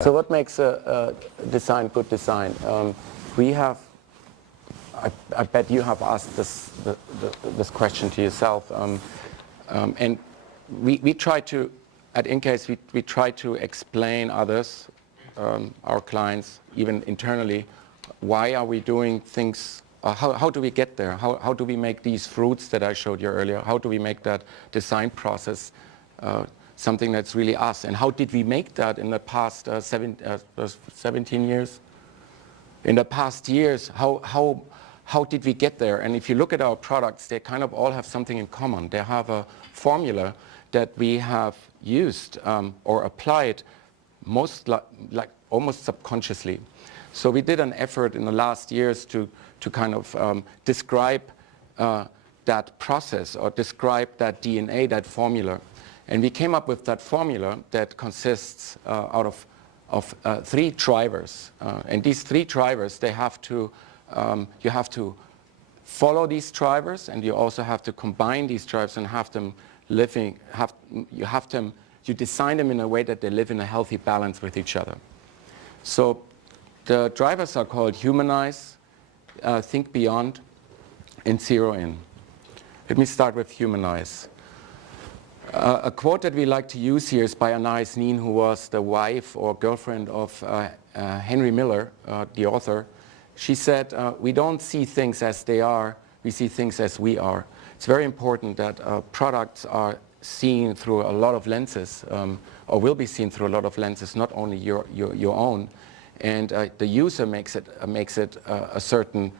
So what makes a design good design? We have, I bet you have asked this question to yourself, and we try to, at InCase, we try to explain others, our clients, even internally, why are we doing things, how do we get there? How do we make these fruits that I showed you earlier? How do we make that design process something that's really us? And how did we make that in the past 17 years? In the past years, how did we get there? And if you look at our products, they kind of all have something in common. They have a formula that we have used or applied almost subconsciously. So we did an effort in the last years to kind of describe that process or describe that DNA, that formula. And we came up with that formula that consists out of 3 drivers. And these 3 drivers, they have to, you have to follow these drivers, and you also have to combine these drivers and have them living, you design them in a way that they live in a healthy balance with each other. So the drivers are called humanize, think beyond, and zero in. Let me start with humanize. A quote that we like to use here is by Anais Nin, who was the wife or girlfriend of Henry Miller, the author. She said, we don't see things as they are, we see things as we are. It's very important that products are seen through a lot of lenses, or will be seen through a lot of lenses, not only your own. And the user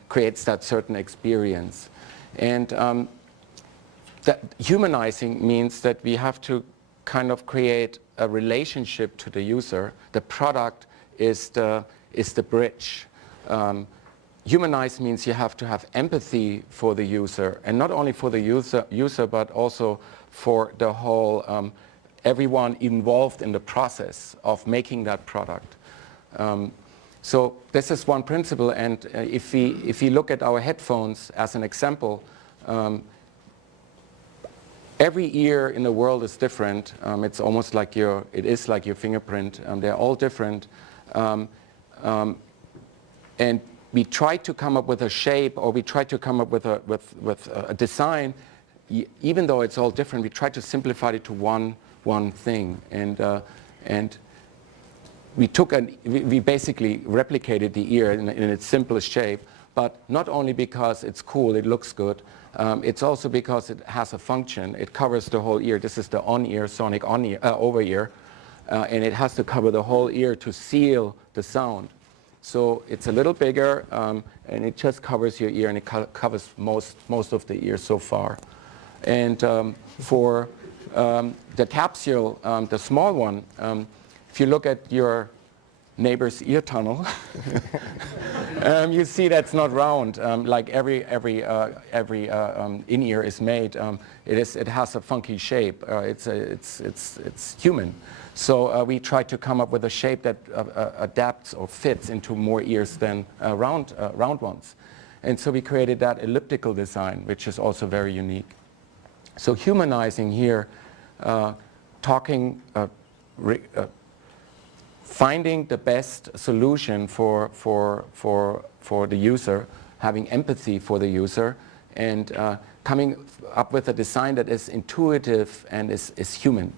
creates that certain experience. And that humanizing means that we have to kind of create a relationship to the user. The product is the bridge. Humanize means you have to have empathy for the user, and not only for the user but also for the whole, everyone involved in the process of making that product. So this is one principle, and if we look at our headphones as an example, every ear in the world is different. It's almost like it is like your fingerprint. They're all different. And we try to come up with a shape, or we try to come up with a design. Even though it's all different, we try to simplify it to one thing. And we basically replicated the ear in its simplest shape, but not only because it's cool, it looks good, it's also because it has a function. It covers the whole ear. This is the on-ear, sonic over-ear, and it has to cover the whole ear to seal the sound. So it's a little bigger, and it just covers your ear, and it covers most of the ear so far. And for the capsule, the small one, if you look at your neighbor's ear tunnel, you see that's not round like every in-ear is made. It has a funky shape. It's human. So we try to come up with a shape that adapts or fits into more ears than round ones. And so we created that elliptical design, which is also very unique. So humanizing here, finding the best solution for the user, having empathy for the user, and coming up with a design that is intuitive and is human.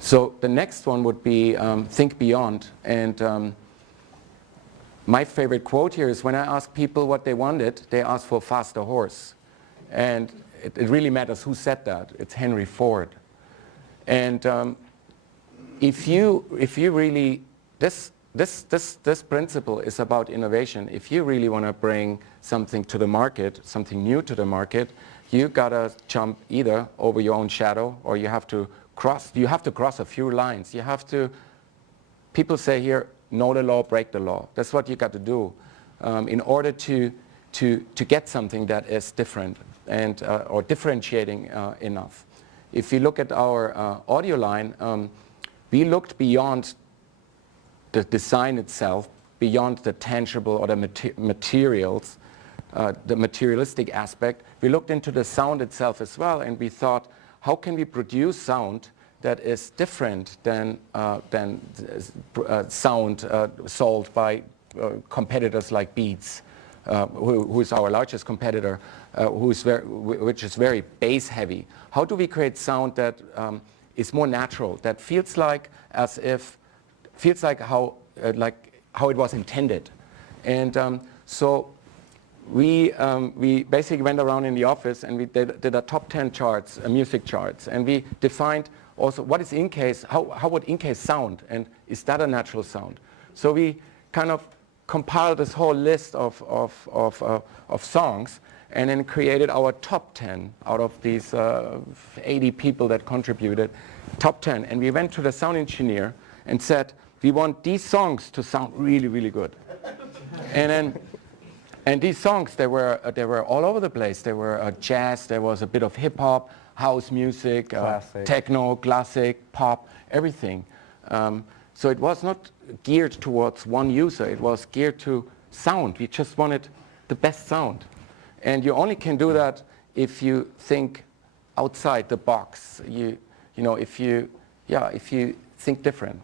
So the next one would be think beyond. And my favorite quote here is, when I ask people what they wanted, they ask for a faster horse. And it really matters who said that. It's Henry Ford. And if you really, this principle is about innovation. If you really want to bring something to the market, something new to the market, you gotta jump either over your own shadow, or you have to cross a few lines. People say here, know the law, break the law. That's what you got to do in order to get something that is different and or differentiating enough. If you look at our audio line, we looked beyond the design itself, beyond the tangible or the materials, the materialistic aspect. We looked into the sound itself as well, and we thought, how can we produce sound that is different than sound sold by competitors like Beats, who is our largest competitor, which is very bass heavy. How do we create sound that is more natural, that feels like how it was intended? And so we basically went around in the office and we did a top 10 charts, music charts, and we defined also what is InCase, how would InCase sound, and is that a natural sound? So we kind of compiled this whole list of songs and then created our top 10 out of these 80 people that contributed, top 10. And we went to the sound engineer and said, we want these songs to sound really, really good. And these songs, they were all over the place. They were jazz, there was a bit of hip hop, house music, techno, classic, pop, everything. So it was not geared towards one user. It was geared to sound. We just wanted the best sound. And you only can do that if you think outside the box. If you think different.